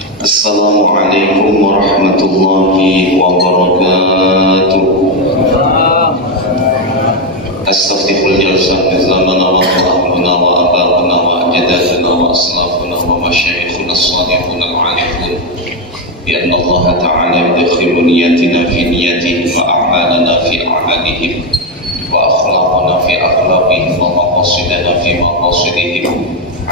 Assalamualaikum warahmatullahi wabarakatuh. Astaghfirul jalsah nizamana wa talahuna wa ababana wa ajdadana wa aslafuna wa masyayikhuna as-salihuna al-alifun bi anna Allah ta'ala yudkhilu niyatina fi niyatihim wa a'malana fi a'malihim wa akhlaqana fi akhlaqihim wa maqasidana fi maqasidihim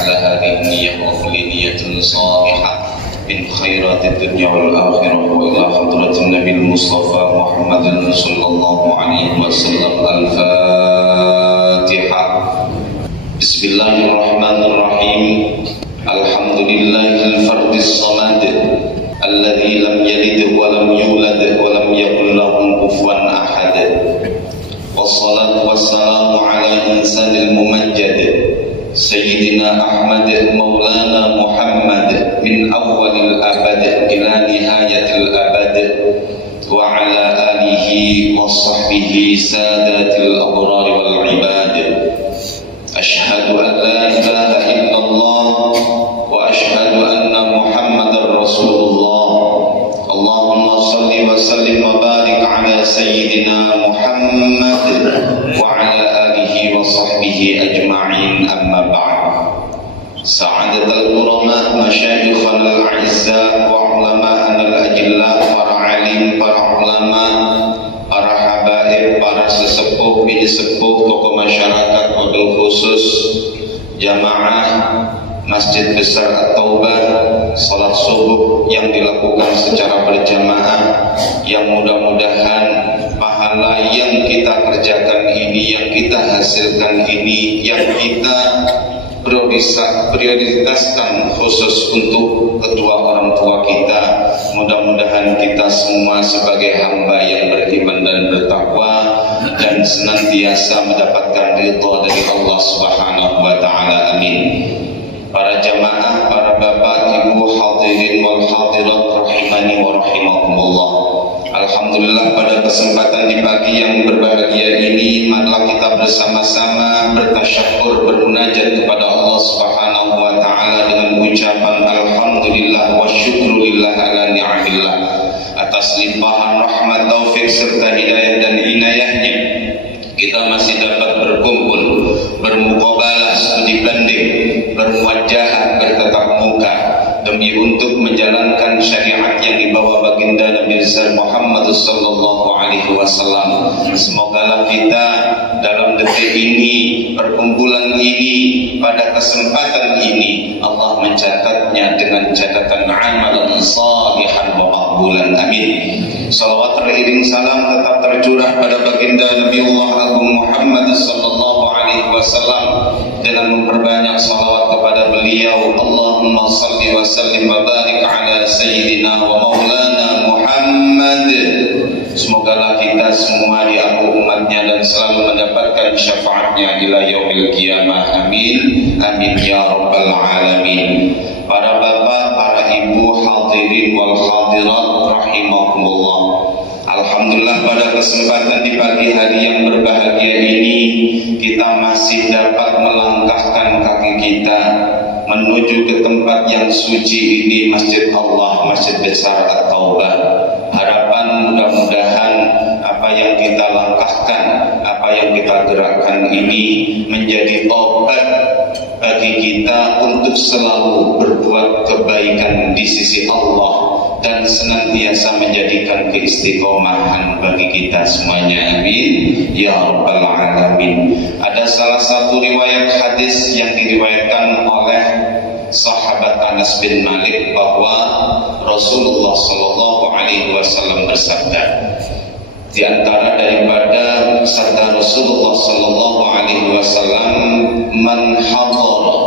ala hadhihi niyyah wa kulli niyatin salihah min khairatid dunya wal akhirah wa ila hadratin nabil mustafa Muhammadin sallallahu alaihi wasallam. Al-Fatihah. Bismillahirrahmanirrahim. Alhamdulillahil fardis samad alladzi lam yalid wa lam yulad wa lam yakul lahu kufuwan ahad. Wassalatu wassalamu ala insanil mumajjad Sayyidina Ahmad Maulana Muhammad min awalil abad ila nihayatil abad wa ala alihi wa sahbihi sadatil abrar wal ibad. Ashhadu an la ilaha illallah wa ashhadu anna Muhammadar Rasulullah. Allahumma salli wa sallim wa barik ala Sayyidina Muhammad wa ala alihi wa sahbihi ajma'in. Amma ba'd. Sa'adatul ulama, masyayikhul a'izza wa ulama'ana al-ajilla, para alim, para ulama, para habaib, para sesepuh, bini sepuh, tokoh masyarakat, wabil khusus jamaah Masjid Besar At-Taubah, salat subuh yang dilakukan secara berjamaah, yang mudah-mudahan pahala yang kita kerjakan ini, yang kita hasilkan ini, yang kita prioritaskan khusus untuk kedua orang tua kita, mudah-mudahan kita semua sebagai hamba yang beriman dan bertakwa dan senantiasa mendapatkan ridha dari Allah Subhanahu wa taala. Amin. Para jamaah, para bapak, ibu, hadirin wal hadirat rahimani wa rahimakumullah. Alhamdulillah, pada kesempatan di pagi yang berbahagia ini, marilah kita bersama-sama bertasyakur, bermunajat kepada Allah Subhanahu wa taala dengan ucapan alhamdulillah wa syukrulillah ala ni'amillah, atas limpahan rahmat, taufik serta hidayah dan inayahnya kita masih dapat berkumpul, bermuqabalah, studi banding, bermuajahah, bertatap muka demi untuk menjalankan syariat yang dibawa baginda Nabi besar Muhammad sallallahu alaihi wasallam. Semogalah kita dalam detik ini, perkumpulan ini, pada kesempatan ini, Allah mencatatnya dengan catatan amalan salihan wa maqbulan. Amin. Salawat teriring salam tetap tercurah pada baginda Nabiullah Agung Muhammad sallallahu alaihi wasallam dengan memperbanyak salawat kepada beliau. Allahumma salli wa sallim wa barik ala sayyidina wa maulana Muhammad. Semogalah kita semua di aku umatnya dan selalu mendapatkan syafaatnya ila yaumil qiyamah. Amin. Amin ya rabbal alamin. Para bapak, para ibu, hadirin wal hadirat rahimakumullah. Alhamdulillah, pada kesempatan di pagi hari yang berbahagia ini kita masih dapat melangkahkan kaki kita menuju ke tempat yang suci ini, Masjid Allah, Masjid Besar At-Taubah. Harapan mudah-mudahan apa yang kita langkahkan, apa yang kita gerakkan ini menjadi obat bagi kita untuk selalu berbuat kebaikan di sisi Allah dan senantiasa menjadikan keistiqomahan bagi kita semuanya. Amin ya rabbal alamin. Ada salah satu riwayat hadis yang diriwayatkan oleh sahabat Anas bin Malik bahwa Rasulullah sallallahu alaihi wasallam bersabda, di antara daripada sabda Rasulullah sallallahu alaihi wasallam, man hadara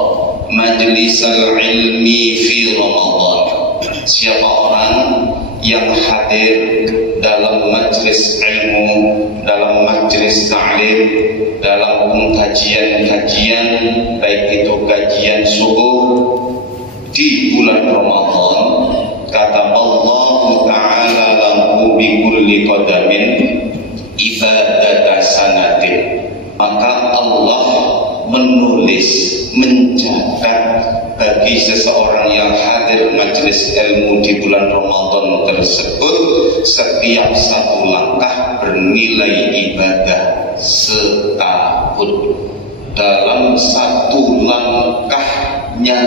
majlisal ilmi fi Ramadan, siapa orang yang hadir dalam majlis ilmu, dalam majlis ta'lim, dalam kajian-kajian, baik itu kajian subuh di bulan Ramadan, kata Allah Ta'ala lahu bi kulli qadamin ibadata sanatin, maka Allah menulis menulis, mencatat bagi seseorang yang hadir majelis ilmu di bulan Ramadan tersebut, setiap satu langkah bernilai ibadah setahun. Dalam satu langkahnya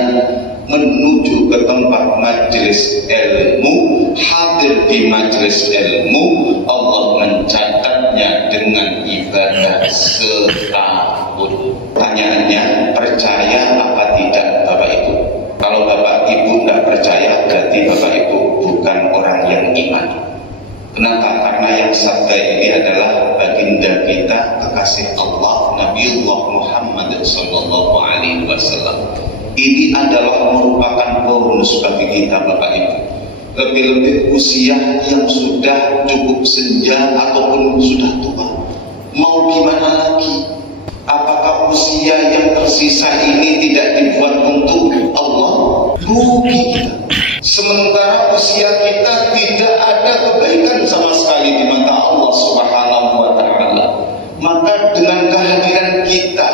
menuju ke tempat majelis ilmu, hadir di majelis ilmu, Allah mencatatnya dengan ibadah setahun. Pertanyaannya, percaya apa tidak Bapak Ibu? Kalau Bapak Ibu tidak percaya, berarti Bapak Ibu bukan orang yang iman. Kenapa? Karena yang sabda ini adalah baginda kita, kekasih Allah, Nabiullah Muhammad sallallahu alaihi wasallam. Ini adalah merupakan bonus bagi kita Bapak Ibu. Lebih-lebih usia yang sudah cukup senja ataupun sudah tua. Mau gimana lagi? Apakah usia yang tersisa ini tidak dibuat untuk Allah? Rugi kita. Sementara usia kita tidak ada kebaikan sama sekali di mata Allah Subhanahu wa Ta'ala. Maka dengan kehadiran kita,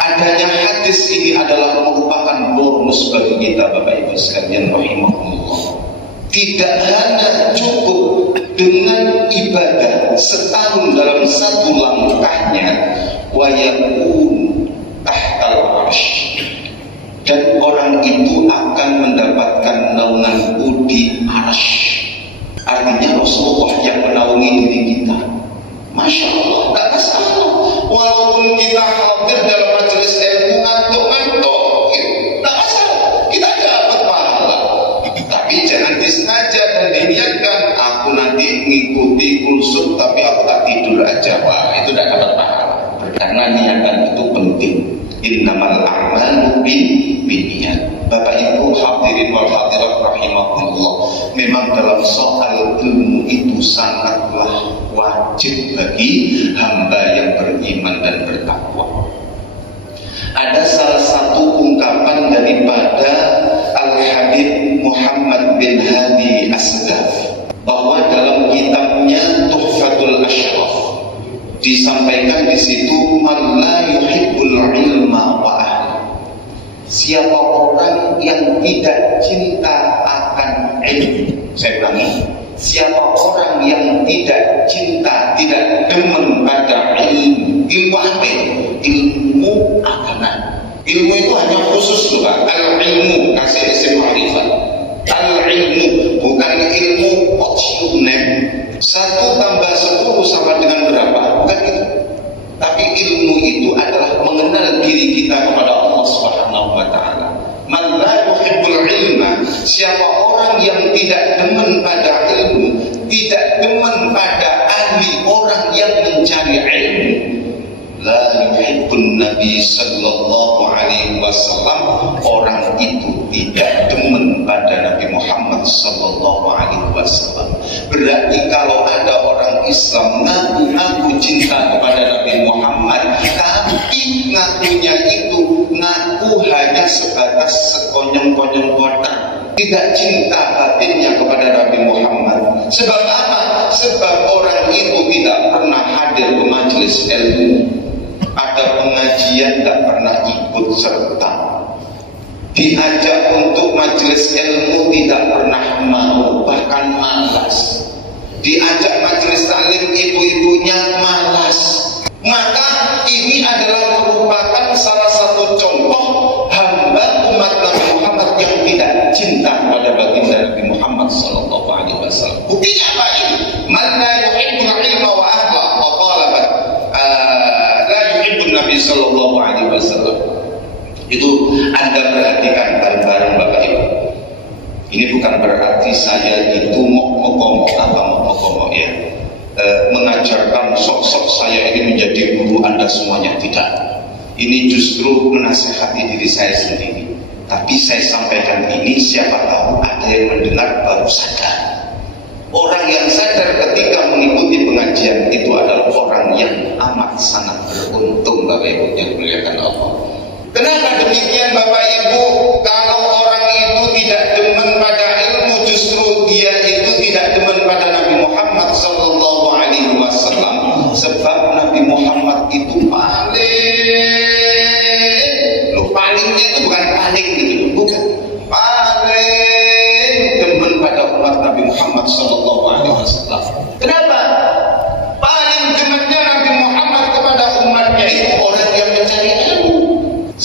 adanya hadis ini adalah merupakan bonus bagi kita Bapak Ibu sekalian rahimahumullah. Tidak hanya cukup dengan ibadah setahun dalam satu langkahnya, wa yakun tahtal arsy, dan orang itu akan mendapatkan naunganku di arsy. Artinya Rasulullah yang menaungi diri kita. Masya Allah, tidak masalah. Walaupun kita hadir dalam majelis ilmu ngantuk-ngantuk, tidak masalah, kita dapat pahala. Tapi jangan disengaja dan diniatkan, aku nanti ngikuti kulsum tapi aku tak tidur aja. Wah, itu tidak dapat pahala. Karena niatan itu penting. Innamal a'malu binniyat. Bapak Ibu hadirin wal hadirat rahimahullah, memang dalam soal ilmu itu sangatlah wajib bagi hamba yang beriman dan bertakwa. Ada salah satu ungkapan daripada Al-Habib Muhammad bin Hadi Asghaf, bahwa dalam kitabnya Tuhfatul Ashraf disampaikan di situ, man la yuhibbul ilma wa ahli. Siapa orang yang tidak cinta akan ilmu? Saya ulangi, siapa orang yang tidak cinta, tidak demen pada ilmu? Ilmu apa? Ilmu agama. Ilmu itu hanya khusus loh Pak. Al-ilmu, kasih isim ma'rifat. Al-ilmu bukan ilmu opsionem 1 tambah 10 sama dengan berapa, bukan itu. Tapi ilmu itu adalah mengenal diri kita kepada Allah Subhanahu wa Ta'ala. Man la yuhibbul ilma, siapa orang yang tidak demen pada ilmu, tidak demen pada ahli, orang yang mencari ilmu, la yuhibbun Nabi sallallahu alaihi wasallam, orang itu tidak demen pada Nabi Muhammad sallallahu alaihi wasallam. Berarti kalau ada orang Islam ngaku cinta kepada Nabi Muhammad, tapi ngakunya itu ngaku hanya sebatas sekonyong-konyong kotak, tidak cinta batinnya kepada Nabi Muhammad. Sebab apa? Sebab orang itu tidak pernah hadir ke majelis ilmu, ada pengajian tidak pernah ikut serta, diajak untuk majelis ilmu tidak pernah mau, bahkan malas. Diajak majelis taklim ibu-ibunya malas. Maka ini adalah merupakan salah satu contoh hamba umat Nabi Muhammad yang tidak cinta pada baginda Nabi Muhammad sallallahu alaihi wasallam. Buktinya apa ini? Man la yuhibbul ilma wa ahla, wa qala la yuhibbun Nabi sallallahu alaihi wasallam. Itu Anda perhatikan bareng-bareng Bapak Ibu. Ini bukan berarti saya itu mok-mok ya, mengajarkan sok-sok saya ini menjadi guru Anda semuanya, tidak. Ini justru menasihati diri saya sendiri. Tapi saya sampaikan ini, siapa tahu ada yang mendengar baru sadar. Orang yang sadar ketika mengikuti pengajian itu adalah orang yang amat sangat beruntung Bapak Ibu yang dimuliakan Allah. Kenapa demikian Bapak Ibu? Kalau orang itu tidak demen pada ilmu, justru dia itu tidak demen pada Nabi Muhammad sallallahu alaihi wasallam. Sebab Nabi Muhammad itu paling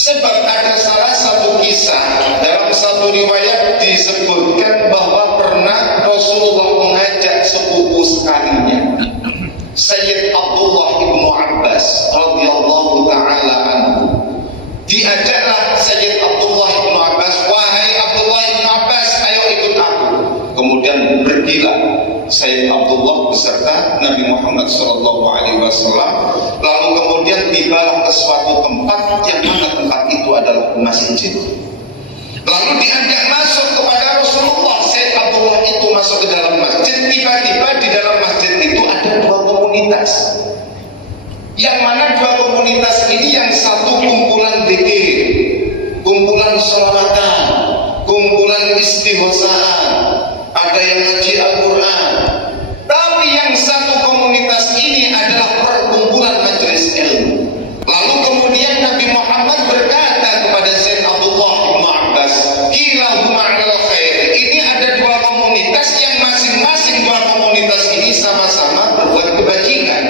Sebab ada salah satu kisah dalam satu riwayat disebutkan bahwa pernah Rasulullah mengajak sepupu sekalinya, Sayyid Abdullah ibnu Abbas radhiyallahu taala anhu. Diajaklah Sayyid Abdullah ibnu Abbas, wahai Abdullah ibnu Abbas, ayo ikut aku. Kemudian pergilah Sayyid Abdullah beserta Nabi Muhammad SAW. Lalu kemudian tibalah ke suatu tempat yang mana tempat itu adalah masjid. Lalu diajak masuk kepada Rasulullah. Sayyid Abdullah itu masuk ke dalam masjid. Tiba-tiba di dalam masjid itu ada dua komunitas. Yang mana dua komunitas ini, yang satu kumpulan dzikir, kumpulan sholawatan, kumpulan istighosaan, ada yang ngaji Al-Quran. Tapi yang satu komunitas ini adalah perkumpulan majelis ilmu. Lalu kemudian Nabi Muhammad berkata kepada Sayyid Abdullah bin Abbas, kilahuma 'alal khair. Ini ada dua komunitas yang masing-masing dua komunitas ini sama-sama berbuat kebajikan.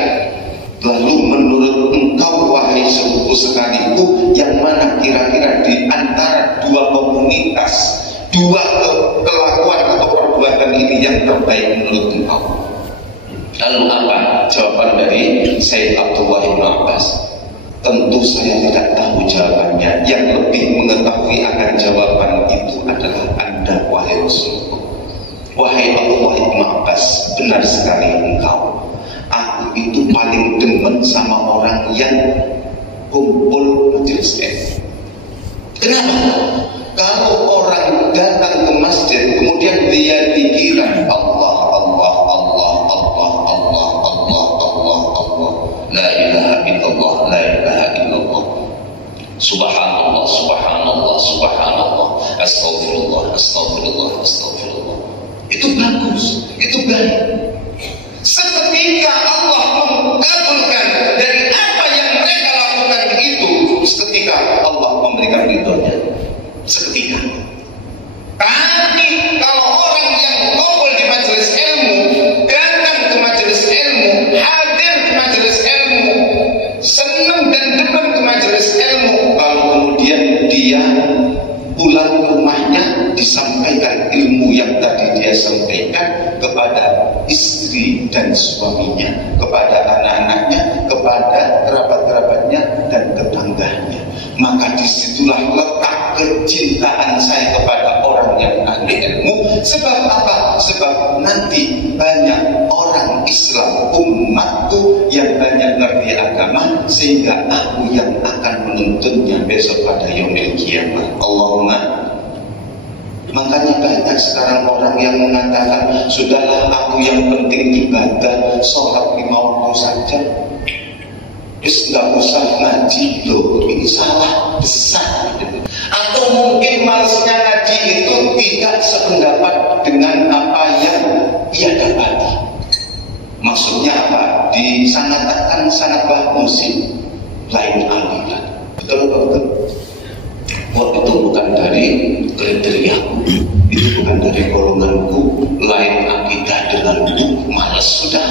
Lalu menurut engkau wahai sepupu sekaliku, yang mana kira-kira di antara dua komunitas, dua kelakuan atau perbuatan ini yang terbaik menurut engkau? Lalu apa jawaban dari Sayyid Abdullah bin Abbas? Tentu saya tidak tahu jawabannya. Yang lebih mengetahui akan jawaban itu adalah Anda, wahai Rasulullah. Wahai Abdullah bin Abbas, benar sekali engkau. Aku itu paling demen sama orang yang kumpul majelis ilmu. Kenapa? Kalau orang datang ke masjid kemudian dia pikiran Allah, Allah, Allah, Allah, Allah, Allah, Allah, Allah, la ilaha illallah, la ilaha illallah, subhanallah, subhanallah, subhanallah, astagfirullah, astagfirullah, astagfirullah. Itu bagus, itu baik. Seketika Allah mengabulkan dari apa yang mereka lakukan itu, seketika Allah memberikan ridhonya. Seketika. Tapi kalau orang yang kumpul di majelis ilmu, datang ke majelis ilmu, hadir di majelis ilmu, senang dan demen ke majelis ilmu, lalu kemudian dia pulang ke rumahnya, disampaikan ilmu yang tadi dia sampaikan kepada istri dan suaminya, kepada anak-anaknya, kepada kerabat-kerabatnya dan tetangganya. Maka disitulah letak kecintaan saya kepada orang yang ahli ilmu. Sebab apa? Sebab nanti banyak orang Islam umatku yang banyak ngerti agama, sehingga aku yang akan menuntunnya besok pada yaumil kiamat. Allahumma. Makanya banyak sekarang orang yang mengatakan, sudahlah aku yang penting ibadah, sholat 5 waktu saja, nggak usah ngaji. Loh, ini salah besar. Atau mungkin malasnya ngaji itu tidak sependapat dengan apa yang ia dapati. Maksudnya apa? Disangatkan sangat musim lain aliran. Betul. Wah, itu bukan dari kriteriaku, itu bukan dari golonganku, lain akidah denganku, malas sudah.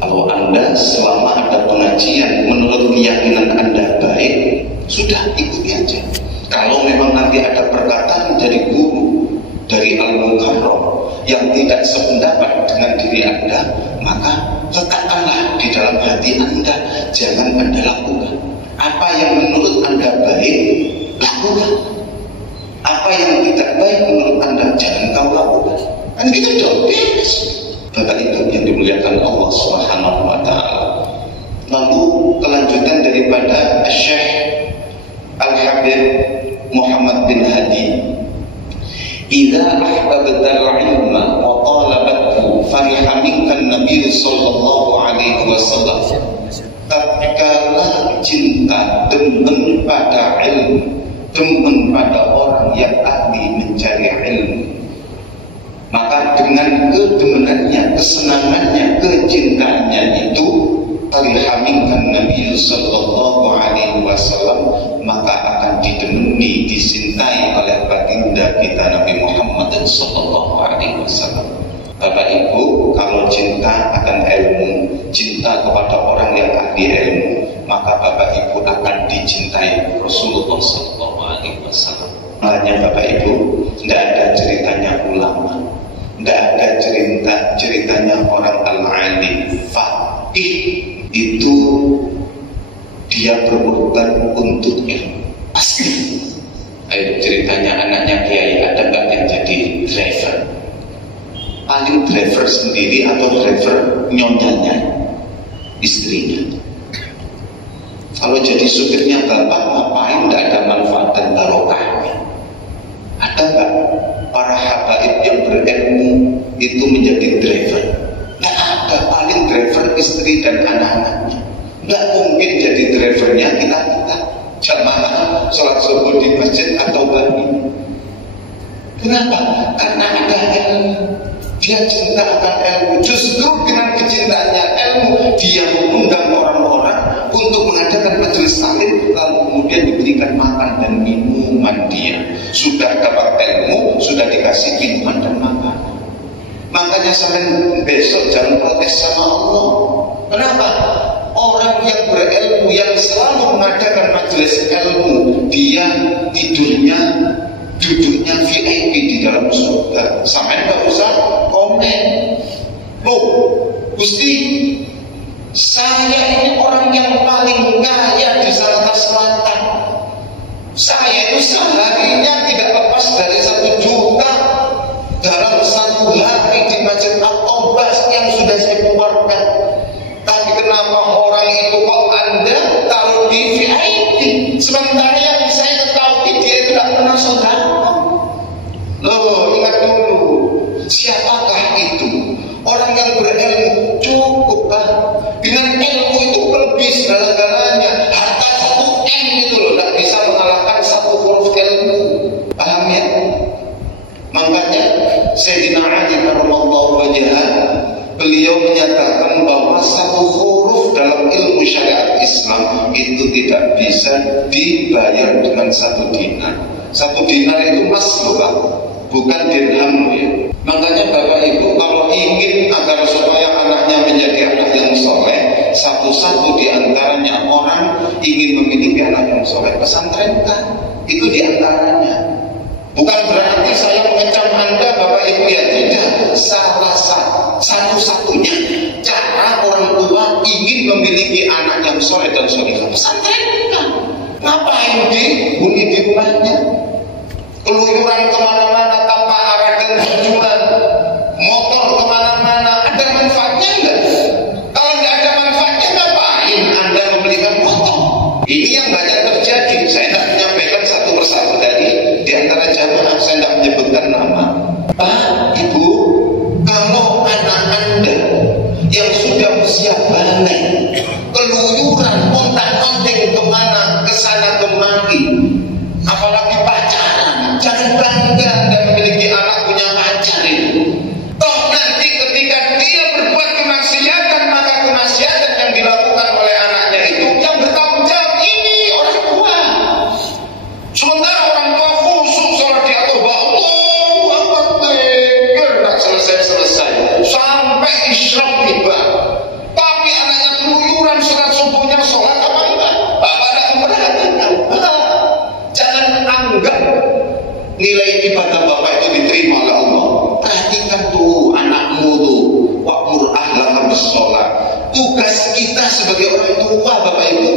Kalau Anda selama ada pengajian menurut keyakinan Anda baik, sudah ikuti aja. Kalau memang nanti ada perkataan dari guru, dari al-mukarram yang tidak sependapat dengan diri Anda, maka letakkanlah di dalam hati Anda, jangan Anda lakukan. Apa yang menurut Anda baik, lakukan. Apa yang tidak baik menurut Anda, jangan kau lakukan. Kan gitu dong, beres. Bapak Ibu yang dimuliakan Allah Subhanahu wa Ta'ala. Lalu kelanjutan daripada Syekh Al-Habib Muhammad bin Hadi, idza ahbabtal ilma wa talabathu fariha minkan Nabi sallallahu alaihi wasallam. Tatkala cinta demen pada ilmu, demen pada orang yang ahli mencari ilmu, maka dengan kedemenannya, kesenangannya, kecintaannya itu tarihaminkan Nabi sallallahu alaihi wasallam, maka akan didemeni, dicintai oleh baginda kita Nabi Muhammad sallallahu alaihi wasallam. Bapak Ibu, kalau cinta akan ilmu, cinta kepada orang yang ahli ilmu, maka Bapak Ibu akan dicintai Rasulullah SAW. Makanya Bapak Ibu, tidak ada ceritanya ulama, tidak ada ceritanya orang al-alim, faqih itu dia berkorban untuk ilmu. Pasti. Ayo ceritanya anaknya kiai, ada nggak yang jadi driver? Paling driver sendiri atau driver nyonyanya, istrinya. Kalau jadi supirnya bapak, ngapain? Tidak ada manfaat dan barokahnya. Ada nggak para habaib yang berilmu itu menjadi driver? Nggak ada. Paling driver istri dan anak-anaknya. Nggak mungkin jadi drivernya kita jamaah sholat subuh di masjid atau bagi. Kenapa? Karena ada ilmu. Dia cinta akan ilmu. Justru dengan kecintaannya ilmu, dia mengundang orang-orang untuk mengadakan majelis taklim, lalu kemudian diberikan makan dan minuman dia. Sudah dapat ilmu, sudah dikasih minuman dan makan. Makanya sampai besok jangan protes sama Allah. Kenapa? Orang yang berilmu, yang selalu mengadakan majelis ilmu, dia tidurnya, duduknya VIP di dalam surga. Sampai nggak usah komen. Loh, Gusti, saya ini orang yang paling kaya di Jakarta Selatan. Saya itu seharinya tidak lepas dari 1 juta dalam 1 hari di Masjid At-Taubah yang sudah saya keluarkan. Tapi kenapa orang itu kok Anda taruh di VIP? Sementara yang saya ketahui dia tidak pernah saudara. Loh, ingat dulu, siapakah itu? Orang yang berilmu cukup kan? Dengan ilmu itu lebih segala-galanya. Harta 1 M itu loh, tidak bisa mengalahkan 1 huruf ilmu. Paham ya? Makanya Sayyidina Ali karramallahu wajhah, beliau menyatakan bahwa 1 huruf dalam ilmu syariat Islam itu tidak bisa dibayar dengan 1 dinar. 1 dinar itu emas loh Pak, bukan dirham ya. Makanya Bapak Ibu kalau ingin agar supaya anaknya menjadi anak yang soleh, satu-satu diantaranya orang ingin memiliki anak yang soleh, pesantrenkan. Itu diantaranya. Bukan berarti saya mengecam Anda Bapak Ibu ya, tidak. Salah satu-satunya cara orang tua ingin memiliki anak yang soleh dan solehah, pesantrenkan. Ngapain dihuni di rumahnya? Keluyuran kemana-mana tanpa arah dan tujuan, motor kemana-mana, ada manfaatnya enggak? Kalau nggak ada manfaatnya, ngapain Anda membelikan motor? Ini yang banyak terjadi. Saya tidak menyampaikan satu persatu dari di antara jamaah, saya tidak menyebutkan nama. Pak, Ibu, kalau anak Anda yang sudah usia balik keluyuran, ontak-onting kemana, kesana kemari, apalagi pacaran, jangan bangga Anda memiliki anak punya pacar itu. Toh nanti ketika dia berbuat kemaksiatan, maka kemaksiatan yang dilakukan oleh anaknya itu yang bertanggung jawab ini orang tua. Sementara orang tua khusyuk sholat di atas Allahu Akbar, tidak selesai sampai isyraq tiba. Tapi anaknya keluyuran, sholat subuhnya sholat apa enggak? Bapak ada keberhatian. Jangan anggap nilai ibadah Bapak itu diterima oleh Allah. Perhatikan tuh anakmu tuh, wa'mur ahlaka bis-shalah. Tugas kita sebagai orang tua Bapak Ibu.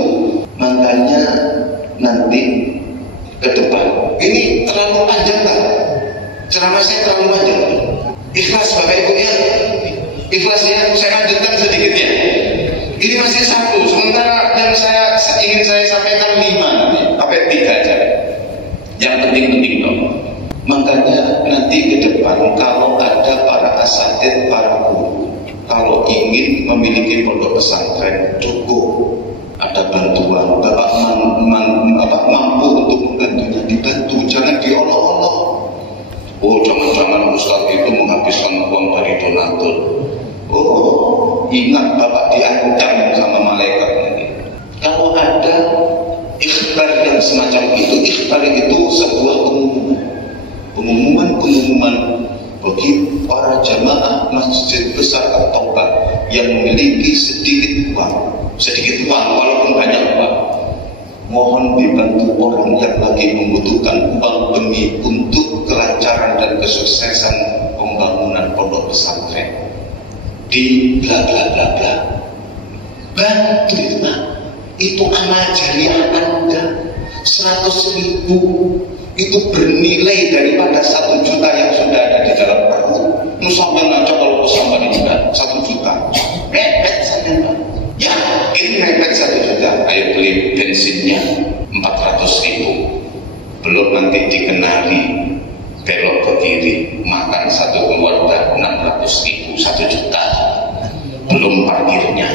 Makanya nanti ke depan ini terlalu panjang kan? Ceramah saya terlalu panjang. Ikhlas Bapak Ibu ya. Ikhlas ya, saya lanjutkan sedikit ya. Ini masih 1, sementara yang ingin saya sampaikan 5 sampai 3 aja. Yang penting-penting dong. Makanya nanti ke depan kalau ada para asatidz, para guru, kalau ingin memiliki pondok pesantren, cukup ada bantuan. Bapak mampu untuk membantunya, dibantu, jangan diolok-olok. Oh, jangan-jangan Ustadz itu menghabiskan uang dari donatur. Oh, ingat Bapak diancam sama malaikat nanti. Kalau ada ikhbar yang semacam itu, ikhbar itu sebuah pengumuman bagi para jamaah Masjid Besar At-Taubah yang memiliki sedikit uang walaupun banyak mohon dibantu orang yang lagi membutuhkan uang demi untuk kelancaran dan kesuksesan pembangunan pondok pesantren di bla bla bla bla. Bantu itu Pak. Itu amal jariah Anda. 100.000 itu bernilai daripada 1 juta yang sudah ada di dalam perut. Sampai ngajak kalau sampai di 1 juta. Repet saja Pak. Ya, ini repet 1 juta. Ayo beli bensinnya 400.000. Belum nanti dikenali belok ke kiri, makan 1 keluarga 600.000, 1 juta. Belum parkirnya,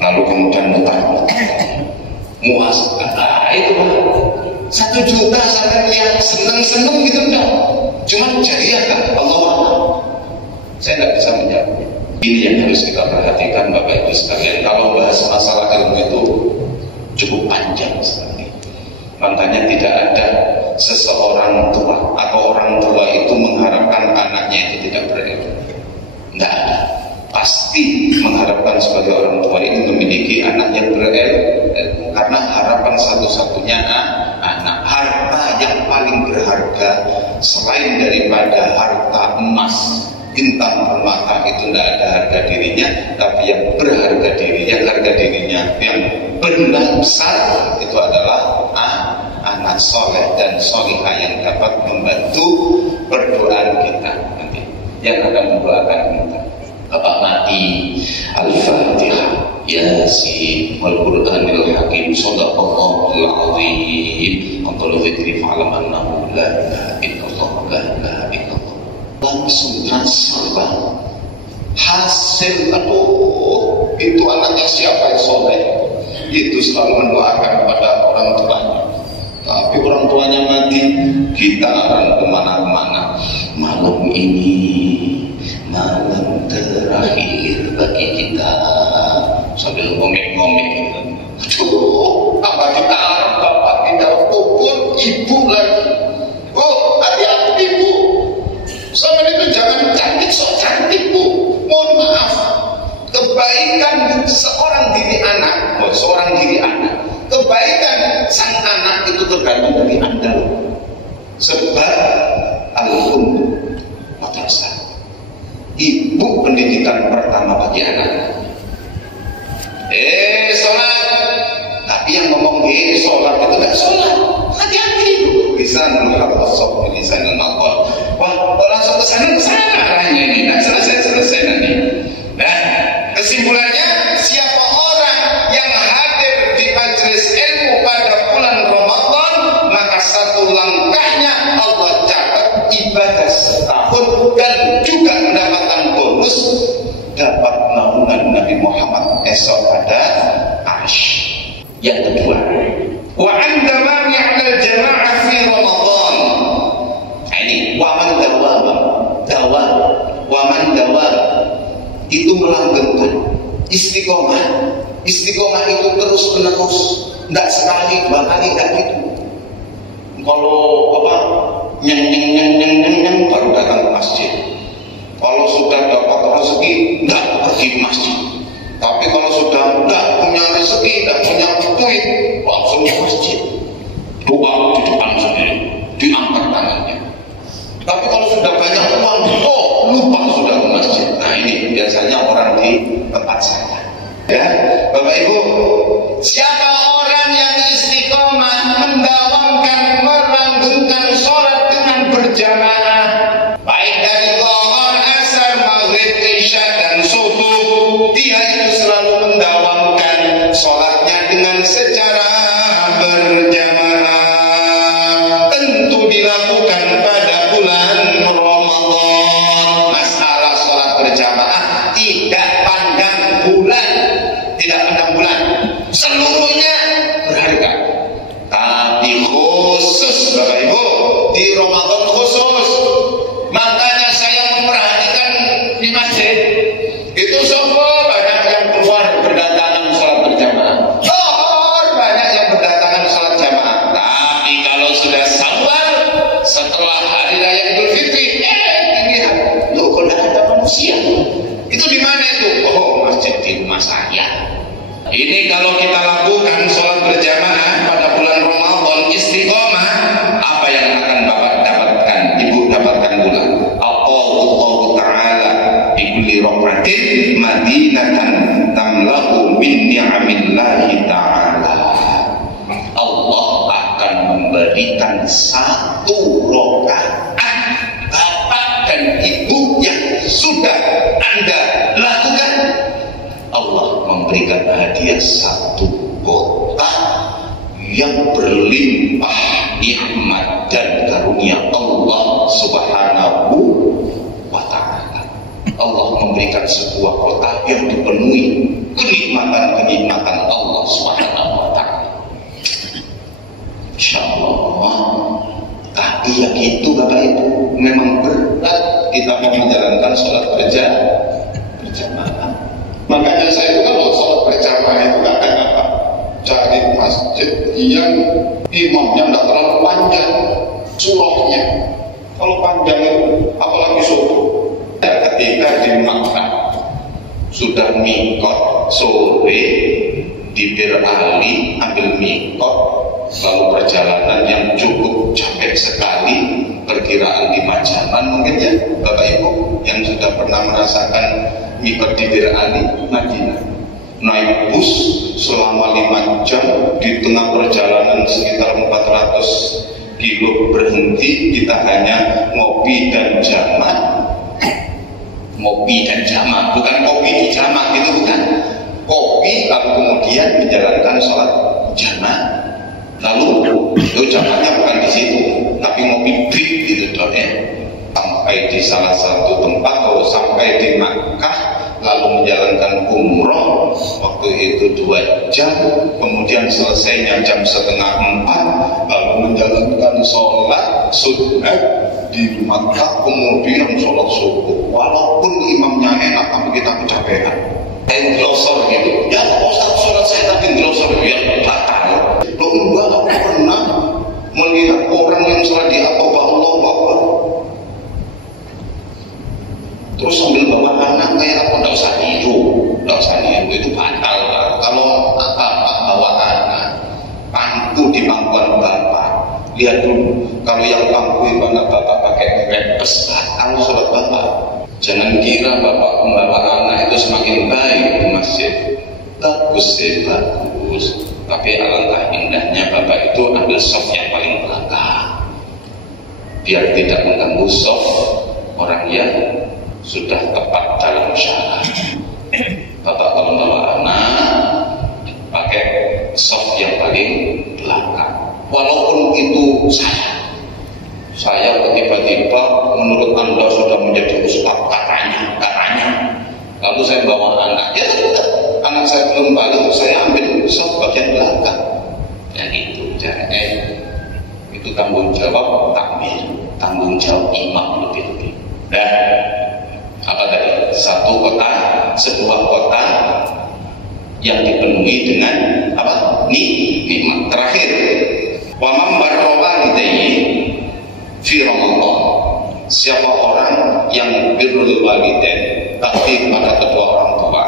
lalu kemudian mutar-mutar. Muas, itu Pak. 1 juta sampai lihat seneng-seneng gitu enggak? Cuma jariah kan? Allah. Saya nggak bisa menjawabnya. Ini yang harus kita perhatikan Bapak Ibu sekalian. Kalau bahas masalah ilmu itu cukup panjang sekali. Makanya tidak ada seseorang tua atau orang tua itu mengharapkan anaknya itu tidak berilmu. Tidak ada. Pasti mengharapkan sebagai orang tua ini memiliki anak yang berilmu, karena harapan satu-satunya anak. Harta yang paling berharga selain daripada harta emas, bintang permata itu tidak ada harga dirinya, tapi yang berharga dirinya, harga dirinya yang benar besar itu adalah anak soleh dan solihah yang dapat membantu perdoaan kita nanti, yang akan mendoakan kita. Bapak mati Al-Fatihah, Yasin, Wal-Quranil Hakim, Shadaqallahul Azim, Qul dzikri fa'lam annahu la ilaha illallah, la ilaha illallah. Langsung transfer Bang. Hasil, aduh, itu anaknya siapa yang soleh, itu selalu mendoakan kepada orang tuanya. Tapi orang tuanya mati, kita akan kemana-mana. Malam ini malam terakhir bagi kita, sambil ngomik-ngomik. Aduh, apa kita bapak kita kubur ibu lagi. Oh, hati-hati Bu. Sama itu jangan cantik sok cantik Bu. Mohon maaf. Kebaikan seorang diri anak, seorang diri anak. Kebaikan sang anak itu tergantung dari Anda. Sebab al-um madrasah. Ibu pendidikan pertama bagi anak. Sholat. Tapi yang ngomong sholat itu gak sholat. Hati-hati Bu. Bisa menghafal sok bisa menghafal. Wah, langsung ke sana arahnya ini. Nah, selesai nanti. Nah, kesimpulannya, siapa orang yang hadir di majelis ilmu pada bulan Ramadan, maka satu langkahnya Allah catat ibadah setahun dan juga mendapatkan bonus, dapat naungan Nabi Muhammad esok pada Ash. Yang kedua, wa anda mani 'ala al-jama'ah fi Ramadan. Ini wa man dawa itu melanggengkan istiqomah. Istiqomah itu terus menerus, tidak sekali, 2 kali, tidak gitu. Kalau nyeng baru datang ke masjid. Kalau sudah dapat rezeki, tidak pergi ke masjid. Tapi kalau sudah tidak punya rezeki, tidak punya duit, langsung ke masjid. Doa di depan sendiri, diangkat tangannya. Tapi kalau sudah banyak uang, lupa sudah ke masjid. Nah ini biasanya orang di tempat saya. Ya, Bapak Ibu, siapa orang yang istiqomah mendawamkan, melanggengkan sholat dengan berjamaah, baik dari zuhur, asar, maghrib, isya dan subuh, dia itu selalu mendawamkan sholatnya dengan secara berjamaah. Tentu dilakukan pada bulan Ramadan. Masalah sholat berjamaah tidak pandang bulan, tidak pandang bulan, seluruhnya berharga. Tapi khusus Bapak Ibu di Ramadan khusus. Makanya saya memperhatikan di masjid itu semua banyak yang keluar berdatangan sholat berjamaah. Banyak yang berdatangan sholat jamaah. Tapi kalau sudah Syawal, setelah hari raya Idul Fitri, lihat, loh kok tidak ada manusia. Itu di mana itu? Oh, masjid di rumah saya. Ini kalau kita lakukan sholat berjamaah pada bulan mendapatkan 1 rakaat bapak dan ibu yang sudah Anda lakukan, Allah memberikan hadiah 1 kota yang berlimpah nikmat dan karunia Allah Subhanahu wa ta'ala. Allah memberikan sebuah kota yang dipenuhi kenikmatan-kenikmatan Allah Subhanahu wa ta'ala. Insyaallah. Tapi ya gitu Bapak Ibu, memang berat kita menjalankan sholat berjamaah. Makanya saya itu kalau sholat berjamaah itu kadang apa? Cari masjid yang imamnya tidak terlalu panjang surahnya. Kalau panjang itu apalagi subuh. Ketika di Makkah sudah mikot sore di Bir Ali ambil mikot, lalu perjalanan yang cukup capek sekali, perkiraan 5 jaman mungkin ya Bapak Ibu yang sudah pernah merasakan mikot di Bir Ali Madinah, naik bus selama 5 jam, di tengah perjalanan sekitar 400 kilo berhenti, kita hanya ngopi dan jamak, bukan kopi di jamak itu, bukan kopi, lalu kemudian menjalankan sholat jamak, lalu itu jamaknya bukan di situ tapi ngopi brik gitu dong ya, sampai di salah satu tempat atau sampai di Makkah, lalu menjalankan umroh waktu itu 2 jam, kemudian selesainya jam 3:30, lalu menjalankan sholat sunat di Makkah, kemudian sholat subuh. Walaupun imamnya enak tapi kita kecapean, glosor gitu ya, Ustaz sholat saya tadi glosor ya, batal lo enggak, aku pernah melihat orang yang sholat di Aqabah Allahu Akbar terus sambil bawa anak, kayak aku tidak usah niru itu batal. Kalau bapak bawa anak, pangku di pangkuan bapak, lihat dulu, kalau yang pangku itu anak bapak pakai repes, batal sholat bapak. Jangan kira bapak membawa anak itu semakin baik di masjid. Bagus sih, bagus, tapi alangkah indahnya bapak itu ambil soft yang paling belakang biar tidak mengganggu soft orang yang sudah tepat dalam syarat. Bapak kalau bawa anak pakai soft yang paling belakang, walaupun itu saya tiba-tiba menurut Anda sudah menjadi ustaz katanya, lalu saya bawa anak, ya tetap anak saya belum balik, saya ambil soft bagian belakang, dan itu itu tanggung jawab takmir, tanggung jawab imam lebih-lebih. Apa tadi? Sebuah kota yang dipenuhi dengan apa? Nikmat. Terakhir, wa man barra walidayhi fi Ramadan. Siapa orang yang birrul walidain, bakti kepada kedua orang tua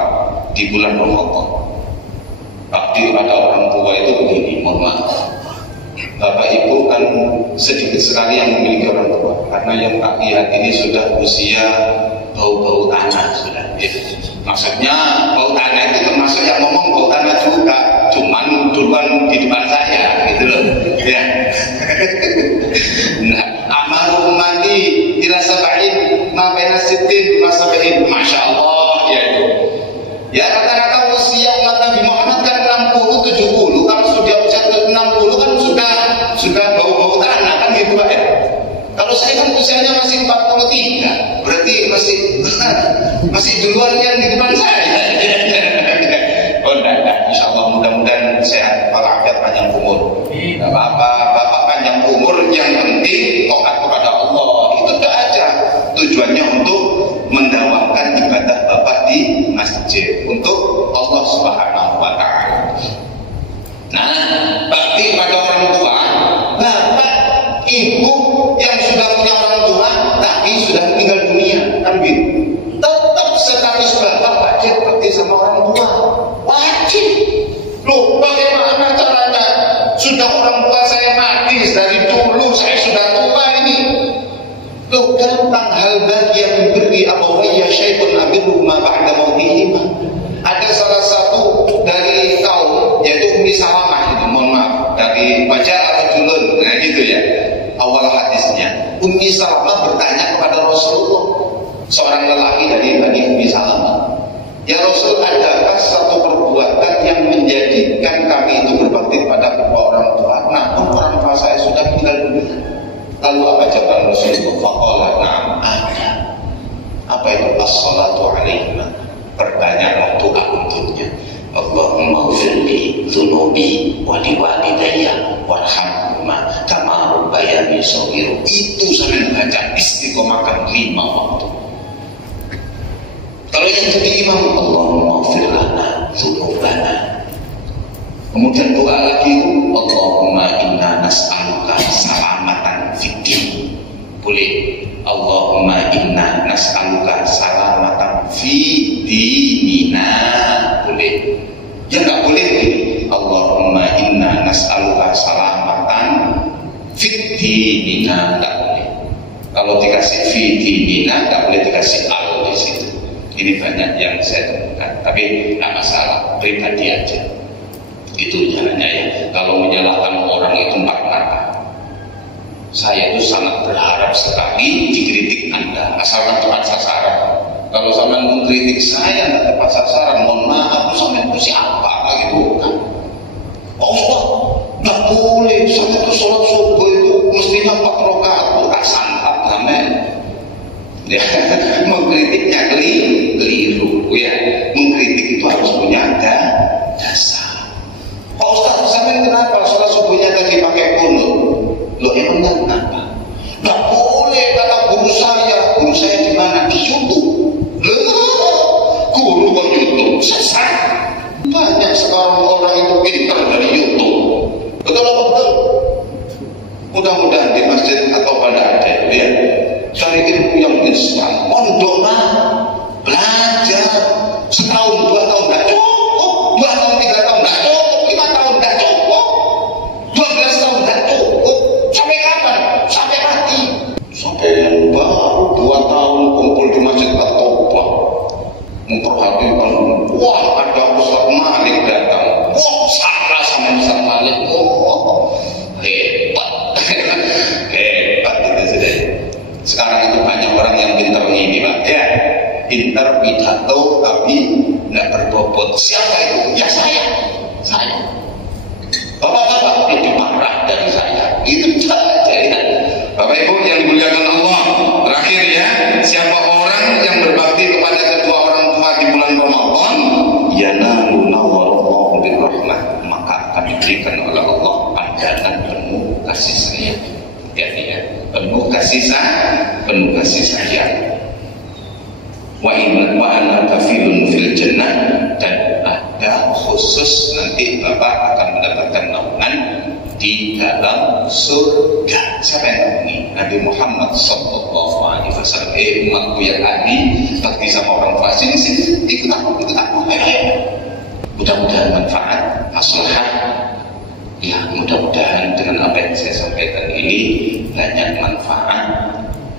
di bulan Ramadan. Bakti kepada orang tua itu begini, mohon maaf, Bapak Ibu kan sedikit sekali yang memiliki orang tua, karena yang tak lihat ini sudah usia bau-bau tanah sudah. Maksudnya bau tanah itu termasuk yang ngomong bau tanah juga, cuman duluan di depan saya, gitu loh. Ya. Nah, amaru mandi ila sab'in ma baina sittin wa sab'in, masyaallah ya itu. Ya rata-rata usia umat Nabi Muhammad kan 60-70, kalau sudah usia 60 kan sudah bau-bau tanah kan gitu Pak ya. Kalau saya kan usianya masih 43, berarti masih duluan yang di depan saya. Oh enggak, insya Allah mudah-mudahan sehat, walafiat, panjang umur. Tidak apa-apa, Bapak panjang umur, yang penting taat kepada Allah. Itu aja tujuannya, untuk mendawamkan ibadah Bapak di masjid untuk Allah Subhanahu wa ta'ala. Nah, bakti kepada orang tua, Bapak Ibu yang sudah punya orang tua tapi sudah meninggal dunia, kan gitu, tetap status Bapak wajib bakti sama orang tua, wajib. Loh, bagaimana caranya? Sudah orang tua saya mati dari dulu, saya sudah tua ini. Loh, gampang, hal bagi yang beri abawayya syai'un abiru ma ba'da mautihima. Ada salah satu dari kaum, yaitu Umi Salamah, ini mohon maaf, dari Baja Rajulun, nah gitu ya. Ummi Salamah bertanya kepada Rasulullah, seorang lelaki dari Bani Ummi Salamah, ya Rasul, adakah satu perbuatan yang menjadikan kami itu berbakti kepada kedua orang tua, namun orang tua saya sudah meninggal dunia? Lalu apa jawaban Rasulullah? Faqala na'am, ada. Apa itu? As-salatu alaihima, perbanyak doa untuknya. Allahumma ghfirli dzunubi wa liwalidayya warhamhuma kama rabbayani shaghira. Itu sampai baca istiqomahkan 5 waktu. Kalau yang jadi imam, Allahumma ghfir lana dzunubana. Kemudian doa lagi, Allahumma inna nas'aluka salamatan fiddin. Boleh. Allahumma inna nas'aluka salamatan fiddinina. Boleh. Yang nggak boleh, Allahumma inna nas'aluka salamatan fiddinina. Nggak boleh. Kalau dikasih fiddinina, nggak boleh dikasih al di situ. Ini banyak yang saya temukan, tapi nggak masalah, pribadi aja. Itu jalannya ya. Kalau menyalahkan orang itu 4 kata. Saya itu sangat berharap sekali dikritik Anda, asalkan tepat sasaran. Kalau sampai mengkritik saya nggak tepat sasaran, mohon maaf, sampai itu siapa gitu kan? Pak Ustaz, nggak boleh. Sampai itu sholat subuh itu mestinya 4 rakaat, bukan santat amen. Ya, mengkritiknya keliru ya. Mengkritik itu harus punya dasar. Pak Ustaz, sampai kenapa sholat subuhnya tadi pakai kunut? Loh, emangnya kenapa? Nggak boleh kata guru saya di mana? Di YouTube. Loh, guru kok YouTube? Sesat. Banyak sekarang orang itu pintar dari YouTube. Betul apa betul? Mudah-mudahan di masjid atau pada ada ya, cari ilmu yang instan. Pondoklah, belajar. Setahun 2 tahun nggak cukup, 2 tahun 3 tahun nggak cukup, 5 tahun nggak cukup, 12 tahun nggak cukup. Sampai kapan? Sampai mati. Sampai yang baru 2 tahun kumpul di masjid At-Taubah, memperhatikan, wah ada Ustaz Malik datang, wah salah sama Ustaz Malik, wah hebat. Hebat itu sudah. Sekarang itu banyak orang yang pintar ini Pak ya, pintar pidato tapi nggak berbobot. Siapa itu? Ya saya. Bapak-bapak itu marah dari saya. Itu saja ya. Bapak Ibu yang dimuliakan Allah, terakhir ya, siapa orang yang berbakti kepada kedua orang tua di bulan Ramadan, yanalu nawarallahu birrahmah, maka akan diberikan oleh Allah pandangan penuh kasih sayang. Ya, penuh kasih sayang. Wa ana kafilun fil jannah, dan ada khusus nanti Bapak akan mendapatkan naungan di dalam surga. Siapa yang naungi? Nabi Muhammad sallallahu alaihi wasallam. Umatku yang adi, bakti sama orang tua, sini ikut aku. Mudah-mudahan manfaat, maslahah. Ya, mudah-mudahan dengan apa yang saya sampaikan ini banyak manfaat,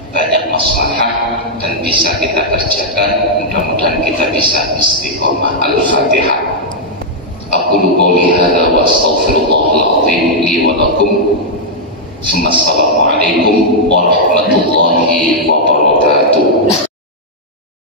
banyak maslahah, dan bisa kita kerjakan. Mudah-mudahan kita bisa istiqomah. Al-Fatihah. Aqulu qouli hadza wa astaghfirullahal azim li wa lakum. Assalamualaikum warahmatullahi wabarakatuh.